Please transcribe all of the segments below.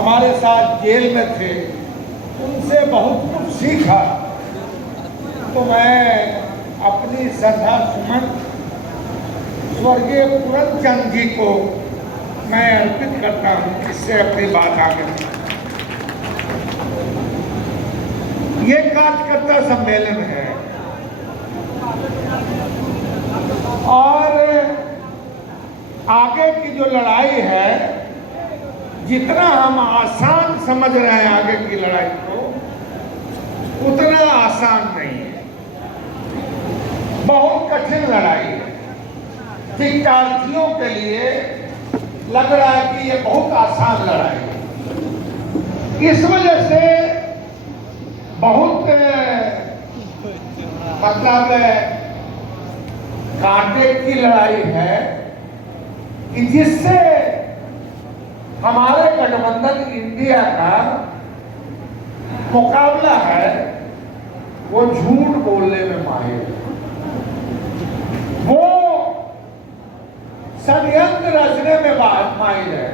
हमारे साथ जेल में थे, उनसे बहुत कुछ सीखा। तो मैं अपनी श्रद्धा सुमन स्वर्गीय पूरनचंद जी को मैं अर्पित करता हूँ। इससे अपनी बात आगे ये कार्यकर्ता सम्मेलन है और आगे की जो लड़ाई है, जितना हम आसान समझ रहे हैं आगे की लड़ाई को, उतना आसान नहीं है। बहुत कठिन लड़ाई है। शिक्षार्थियों के लिए लग रहा है कि ये बहुत आसान लड़ाई है। इस वजह से बहुत मतलब कांटे की लड़ाई है कि जिससे हमारे गठबंधन इंडिया का मुकाबला है वो झूठ बोलने में माहिर है, वो षड्यंत्र रचने में माहिर है,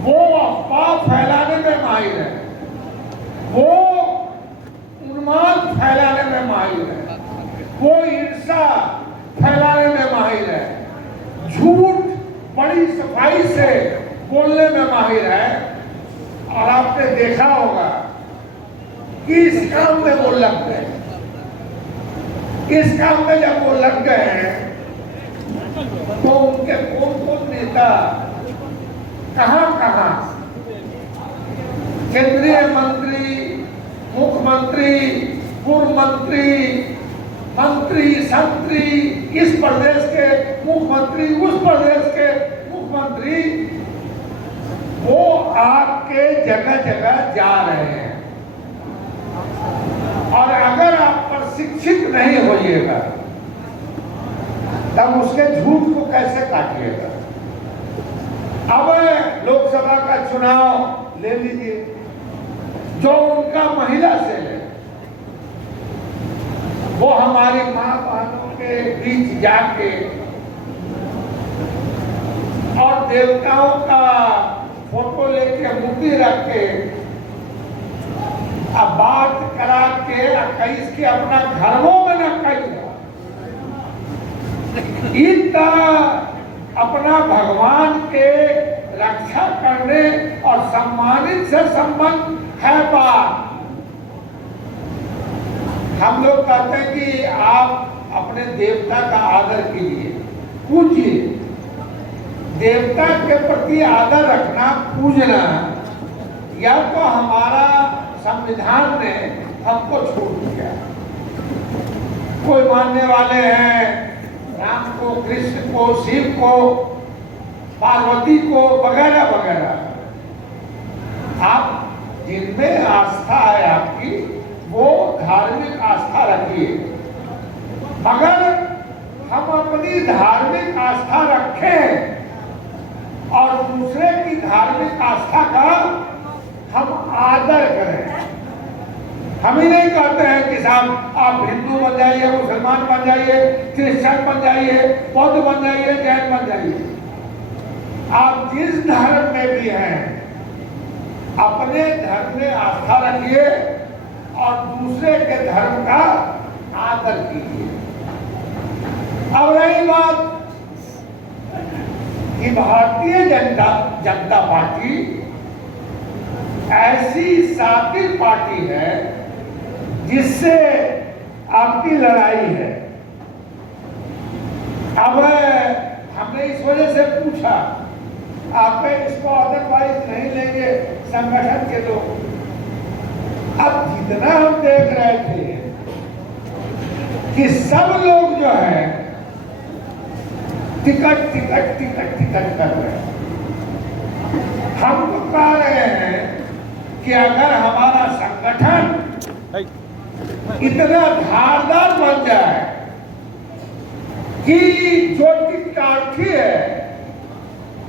वो अफवाह फैलाने में माहिर है, वो उन्माद फैलाने में माहिर है, वो ईर्षा फैलाने में माहिर है, झूठ बड़ी सफाई से बोलने में माहिर है। और आपने देखा होगा कि इस काम में वो लग गए, इस काम में जब वो लग गए हैं तो उनके कौन कौन नेता कहां केंद्रीय मंत्री, मुख्यमंत्री, पूर्व मंत्री, मंत्री, संतरी, इस प्रदेश के मुख्यमंत्री, उस प्रदेश के मुख्यमंत्री, वो आपके जगह जगह जा रहे हैं। और अगर आप प्रशिक्षित नहीं होइएगा तब उसके झूठ को कैसे काटिएगा। अब लोकसभा का चुनाव ले लीजिए, जो उनका महिला सेल है, वो हमारी मां बहनों के बीच जाके और देवताओं का फोटो लेके मूर्ति रख के अब बात करा के 21 के अपना घरों में न कहिए, इस तरह अपना भगवान के रक्षा करने और सम्मानित से संबंध है बात। हम लोग कहते हैं कि आप अपने देवता का आदर कीजिए, पूजिए। देवता के प्रति आदर रखना, पूजना, या तो हमारा संविधान ने हमको छोड़ दिया। कोई मानने वाले हैं राम को, कृष्ण को, शिव को, पार्वती को, वगैरह वगैरह। आप जिनमें आस्था है आपकी, वो धार्मिक आस्था रखिए। मगर हम अपनी धार्मिक आस्था रखें और दूसरे की धार्मिक आस्था का हम आदर करें। हम ही नहीं कहते हैं कि साहब आप हिंदू बन जाइए, मुसलमान बन जाइए, क्रिश्चियन बन जाइए, बौद्ध बन जाइए, जैन बन जाइए। आप जिस धर्म में भी हैं, अपने धर्म में आस्था रखिए और दूसरे के धर्म का आदर कीजिए। अब रही बात कि भारतीय जनता पार्टी ऐसी शातिर पार्टी है जिससे आपकी लड़ाई है। अब हमने इस वजह से पूछा, आप इसको अदरवाइज नहीं लेंगे संगठन के लोग। अब जितना हम देख रहे थे कि सब लोग जो है टिकट कर रहे हैं, हम तो कह रहे हैं कि अगर हमारा संगठन इतना धारदार बन जाए कि जो टिकटार्थी है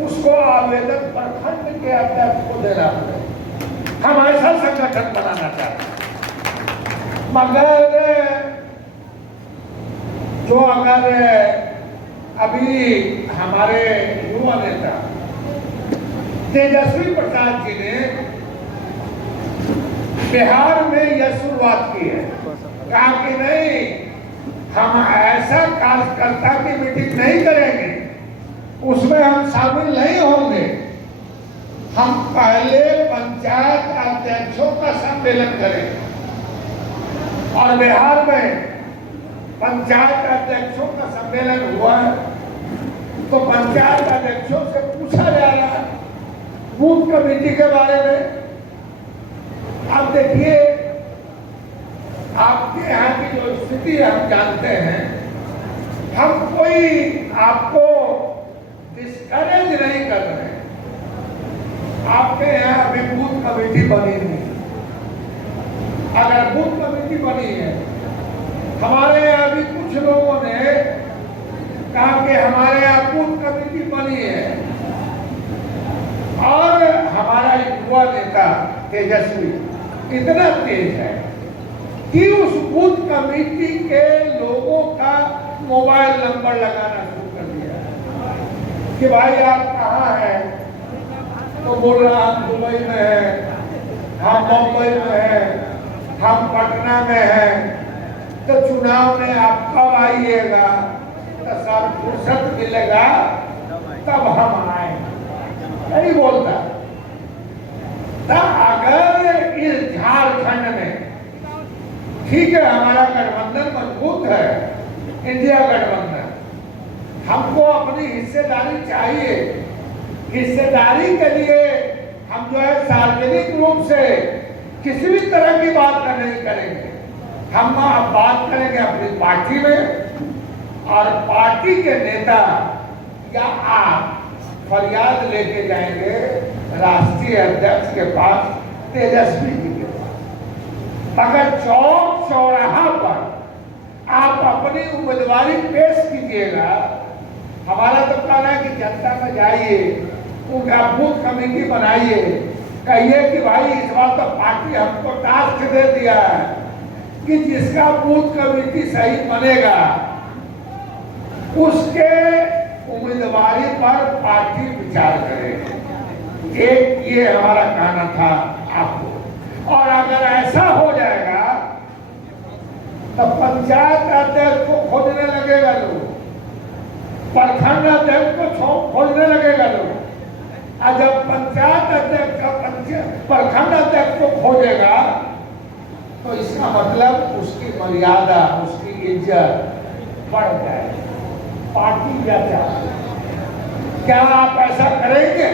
उसको आवेदन प्रखंड के अध्यक्ष को देना पड़े, हम ऐसा संगठन बनाना चाहते हैं। मगर जो अगर अभी हमारे युवा नेता तेजस्वी प्रसाद जी ने बिहार में यह शुरुआत की है, कहा कि नहीं, हम ऐसा कार्यकर्ता की मीटिंग नहीं करेंगे, उसमें हम शामिल नहीं होंगे। हम पहले पंचायत अध्यक्षों का सम्मेलन करेंगे। और बिहार में पंचायत अध्यक्षों का सम्मेलन हुआ है, तो पंचायत अध्यक्षों से पूछा जा रहा है बूथ कमेटी के बारे में। अब देखिए, आपके यहाँ की जो स्थिति हम जानते हैं, हम कोई आपको डिस्करेज नहीं कर रहे हैं। आपके यहाँ अभी बूथ कमेटी बनी नहीं। अगर बूथ कमेटी बनी है, हमारे यहाँ भी कुछ लोगों ने कहा कि हमारे यहाँ बूथ कमेटी बनी है, और हमारा युवा नेता तेजस्वी इतना तेज है कि उस बूथ कमेटी के लोगों का मोबाइल नंबर लगाना शुरू कर दिया है कि भाई आप कहाँ हैं, तो बोल रहा हम दुबई में हैं, हम मुंबई में हैं, हम पटना में हैं, तो चुनाव में आप कब आइएगा, तो सर फुर्सत मिलेगा तब हम आएंगे, नहीं बोलता। तो अगर इस झारखंड में, ठीक है, हमारा गठबंधन मजबूत है, इंडिया गठबंधन, हमको अपनी हिस्सेदारी चाहिए। हिस्सेदारी के लिए हम जो है सार्वजनिक रूप से किसी भी तरह की बात नहीं करेंगे। हम बात करेंगे अपनी पार्टी में, और पार्टी के नेता या आप फरियाद लेके जाएंगे राष्ट्रीय अध्यक्ष के पास, तेजस्वी जी के पास। अगर चौक चौराहा पर आप अपनी उम्मीदवारी पेश कीजिएगा, हमारा तो कहना है कि जनता में जाइए, उनका बूथ कमेटी बनाइए, कहिए कि भाई इस बार तो पार्टी हमको टास्क दे दिया है कि जिसका बूथ कमेटी सही बनेगा उसके उम्मीदवारी पर पार्टी विचार करेगी। एक ये हमारा कहना था आपको। और अगर ऐसा हो जाएगा तो पंचायत अध्यक्ष को खोजने लगेगा लोग, प्रखंड अध्यक्ष को खोजने लगेगा लोग। और जब पंचायत अध्यक्ष प्रखंड अध्यक्ष को खोजेगा तो इसका मतलब उसकी मर्यादा, उसकी इज्जत बढ़ जाएगी। पार्टी क्या चाहती है? क्या आप ऐसा करेंगे?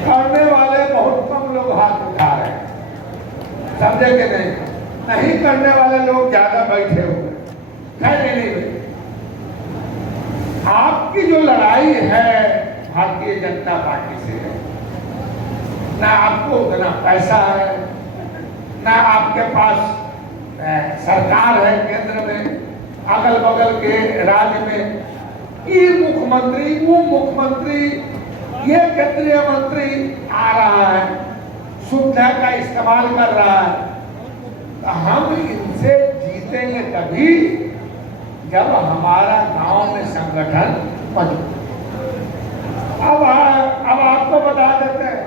करने वाले बहुत कम लोग हाथ उठा रहे हैं, समझे कि नहीं? नहीं करने वाले लोग ज्यादा बैठे हुए। नहीं, आपकी जो लड़ाई है भारतीय जनता पार्टी से है, ना आपको उतना पैसा है, ना आपके पास सरकार है केंद्र में, अगल बगल के राज्य में, ये मुख्यमंत्री, वो मुख्यमंत्री, ये केंद्रीय मंत्री आ रहा है, सुविधा का इस्तेमाल कर रहा है। तो हम इनसे जीतेंगे तभी जब हमारा गांव में संगठन मजबूत। अब आपको बता देते हैं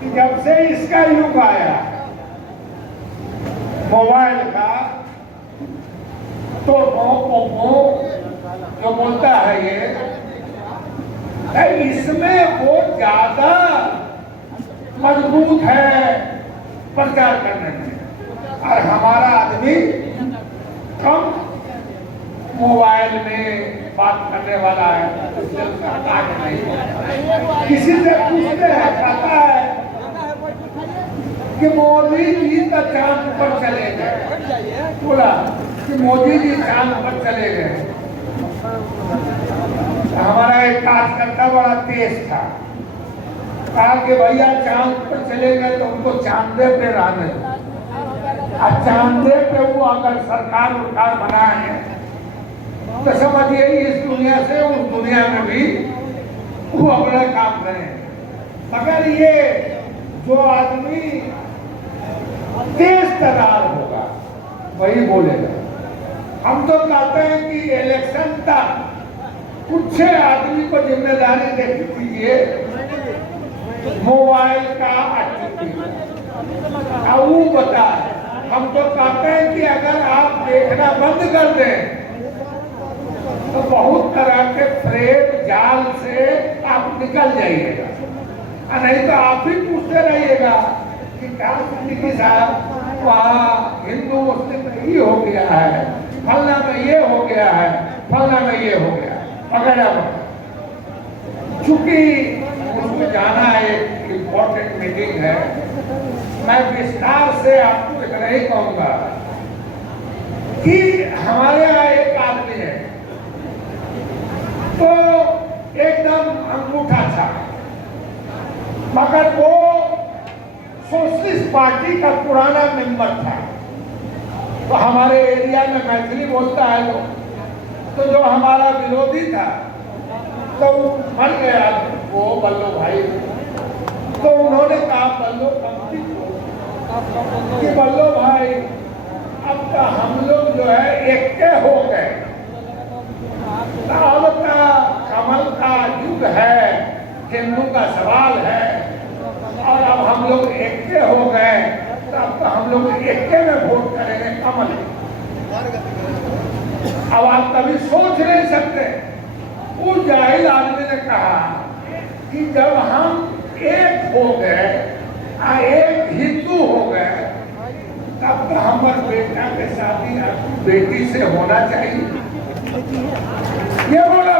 कि जब से इसका युग आया मोबाइल का, तो जो बोलता है ये, इसमें वो ज्यादा मजबूत है प्रचार करने में, और हमारा आदमी कम मोबाइल में बात करने वाला है, किसी से पूछते हैं, कहता है कि मोदी जी तो चांद पर चले गए। बोला कि मोदी जी चांद पर चले गए। हमारा एक कार्यकर्ता बड़ा तेज था, कहा कि भैया चांद पर चले गए तो उनको चांदे पे रहने, और चांदे पे वो अगर सरकार उठार बनाए तो समझिए इस दुनिया से उस दुनिया में भी वो अपना काम करें। मगर ये जो आदमी तेज तर्रार होगा वही बोलेगा। हम तो कहते हैं कि इलेक्शन तक कुछ आदमी को जिम्मेदारी दे दीजिए मोबाइल का अब वो बताए। हम तो कहते हैं कि अगर आप देखना बंद कर दें तो बहुत तरह के फ्रेब जाल से आप निकल जाइएगा, नहीं तो आप ही पूछते रहिएगा कि क्या सिद्दीकी साहब वहाँ हिंदू मुस्लिम ये हो गया है, फलना में ये हो गया है, फलना में ये हो गया वगैरह। चूंकि उसमें जाना एक इम्पोर्टेंट मीटिंग है, मैं विस्तार से आपको इतना ही कहूँगा कि हमारे यहाँ एक आदमी है तो एकदम अंगूठा था, मगर वो सोशलिस्ट पार्टी का पुराना मेंबर था। तो हमारे एरिया में मैथिली बोलता है तो जो हमारा विरोधी था तो मर गया वो बल्लभ भाई। तो उन्होंने कहा बल्लभ पंथी को कि बल्लभ भाई अब तो हम लोग जो है एक हो गए, अब का कमल का युग है, हिंदू का सवाल है और अब हम लोग एक हो गए तो अब तो हम लोग एक में वोट करेंगे कमल। अब आप कभी सोच नहीं सकते, उस जाहिल आदमी ने कहा कि जब हम एक हो गए, एक हिंदू हो गए, तब तो हमारे बेटा के शादी आपकी बेटी से होना चाहिए। ये बोला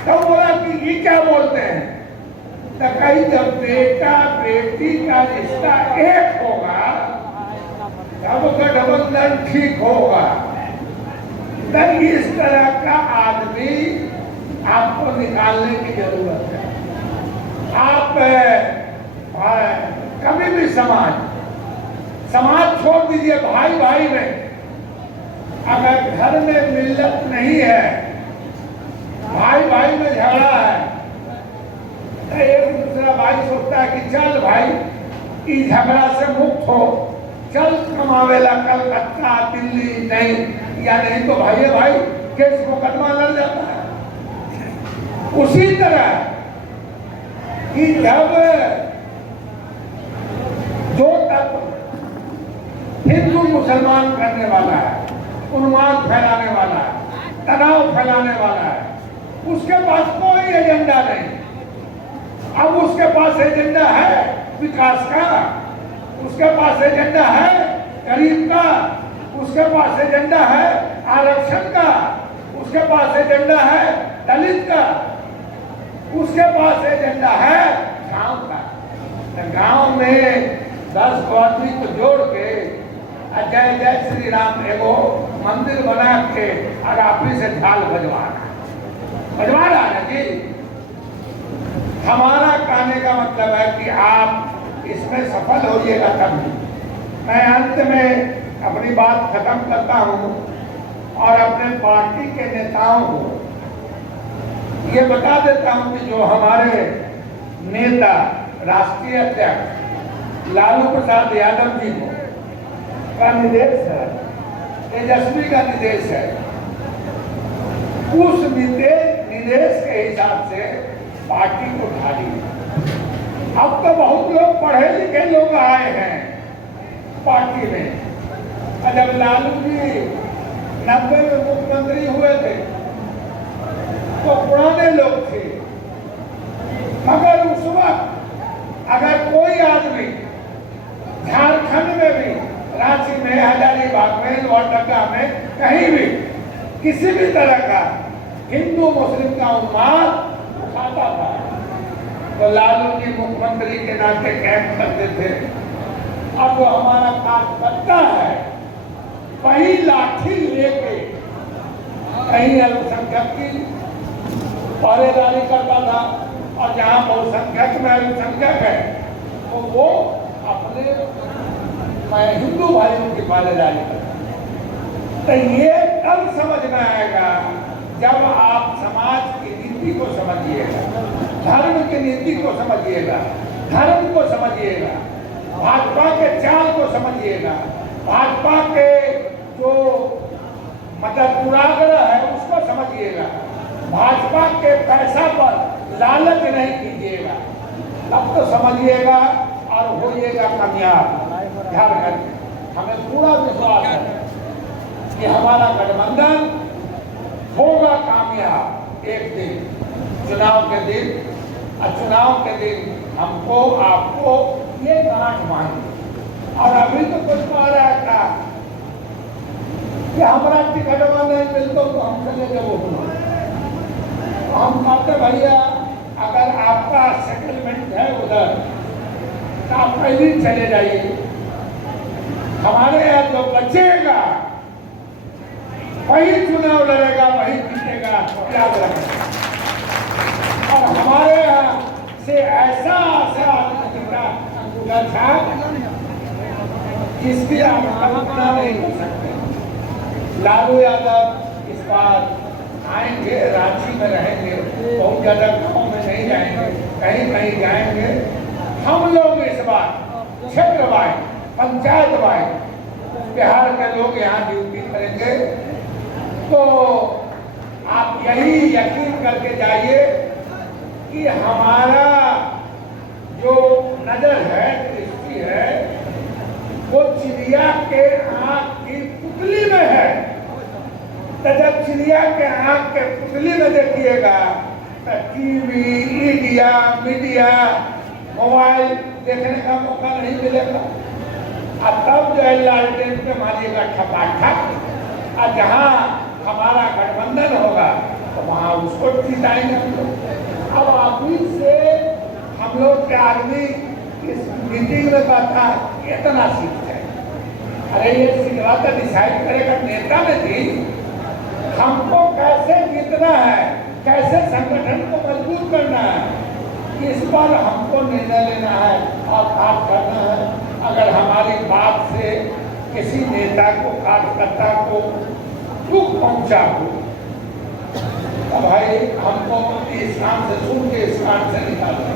तो बोला कि ये क्या बोलते हैं, तो कहीं जब बेटा बेटी का रिश्ता एक होगा तब गठबंधन ठीक होगा। तो इस तरह का आदमी आपको निकालने की जरूरत है। आप कभी भी समाज छोड़ दीजिए, भाई भाई में अगर घर में मिल्लत नहीं है, भाई भाई में झगड़ा है, तो एक दूसरा भाई सोचता है कि चल भाई इस झगड़ा से मुक्त हो, चल कमावेला कलकत्ता दिल्ली नहीं, या नहीं तो भाई केस मुकदमा लड़ जाता है। उसी तरह कि जब जो तत्व हिंदू मुसलमान करने वाला है, उन्माद फैलाने वाला है, तनाव फैलाने वाला है, उसके पास कोई एजेंडा नहीं। अब उसके पास एजेंडा है विकास का, उसके पास एजेंडा है गरीब का, उसके पास एजेंडा है आरक्षण का, उसके पास एजेंडा है दलित का, उसके पास एजेंडा है गांव का। तो गांव में 10 आदमी को जोड़ के जय जय श्री राम एगो मंदिर बना के और आपी से झाल बजवा रहा है जी। हमारा कहने का मतलब है कि आप इसमें सफल होइएगा तभी। मैं अंत में अपनी बात खत्म करता हूं और अपने पार्टी के नेताओं को ये बता देता हूं कि जो हमारे नेता राष्ट्रीय अध्यक्ष लालू प्रसाद यादव जी को का निर्देश है, तेजस्वी का निर्देश है, उस निर्देश के हिसाब से पार्टी को ढाली। अब तो बहुत लोग पढ़े लिखे लोग आए हैं पार्टी में। जब लालू जी 90 में मुख्यमंत्री हुए थे तो पुराने लोग थे, मगर उस वक्त अगर कोई आदमी झारखंड में भी, रांची में, हजारीबाग में, लोहरदगा में, कहीं भी किसी भी तरह का हिंदू मुस्लिम का उन्माद उठाता था तो लालू जी मुख्यमंत्री के नाते कैंप करते थे। अब वो हमारा कार्यकर्ता है, वही लाठी लेके कहीं अल्पसंख्यक की पहरेदारी करता था और जहाँ बहुसंख्यक में अल्पसंख्यक है तो वो अपने हिंदू भाइयों की पहरेदारी करता। तो ये तब समझ में आएगा जब आप समाज की नीति को समझिएगा, धर्म की नीति को समझिएगा, धर्म को समझिएगा, भाजपा के चाल को समझिएगा, भाजपा के जो मतलब दुराग्रह है उसको समझिएगा, भाजपा के पैसा पर लालच नहीं कीजिएगा। तब तो समझिएगा और होइएगा कामयाब। ध्यान रखिए, हमें पूरा विश्वास है कि हमारा गठबंधन होगा कामयाब एक दिन, चुनाव के दिन। और चुनाव के दिन हमको आपको ये गांठ मांगी। और अभी तो कुछ कह रहा था कि हमारा टिकटवा नहीं मिलता तो हम चले गए वोट। तो हम कहते भैया अगर आपका सेटलमेंट है उधर तो आप पहले ही चले जाइए। हमारे यहाँ जो बचेगा वही चुनाव लड़ेगा, वही जीतेगा, याद रखें। और हमारे यहाँ से ऐसा अंगूठा था जिसकी आप कल्पना नहीं कर सकते। लालू यादव इस बार आएंगे, रांची में रहेंगे, बहुत ज्यादा गाँव में नहीं जाएंगे, कहीं कहीं जाएंगे। हम लोग इस बार क्षेत्र वाइज, पंचायत वाइज बिहार के लोग यहाँ ड्यूटी करेंगे। तो आप यही यकीन करके जाइए कि हमारा जो नजर है, दृष्टि है, वो चिड़िया के आँख की पुतली में है। तो जब चिड़िया के आँख के पुतली में देखिएगा तो टीवी, मीडिया, मोबाइल देखने का मौका नहीं मिलेगा। और तब जो है लालटेन पे मारिएगा ठपाठप। और जहाँ हमारा गठबंधन होगा तो वहाँ उसको जिताएंगे हम लोग। अब अभी से हम लोग के आदमी इस मीटिंग में बैठा इतना सीख जाए। अरे ये सीखवा तो डिसाइड करेगा नेता में थी, हमको कैसे जीतना है, कैसे संगठन को मजबूत करना है, इस पर हमको निर्णय लेना है और काम करना है। अगर हमारी बात से किसी नेता को, कार्यकर्ता को दुख पहुंचा हो तो भाई हमको इस काम से सुन के इस काम से निकालना।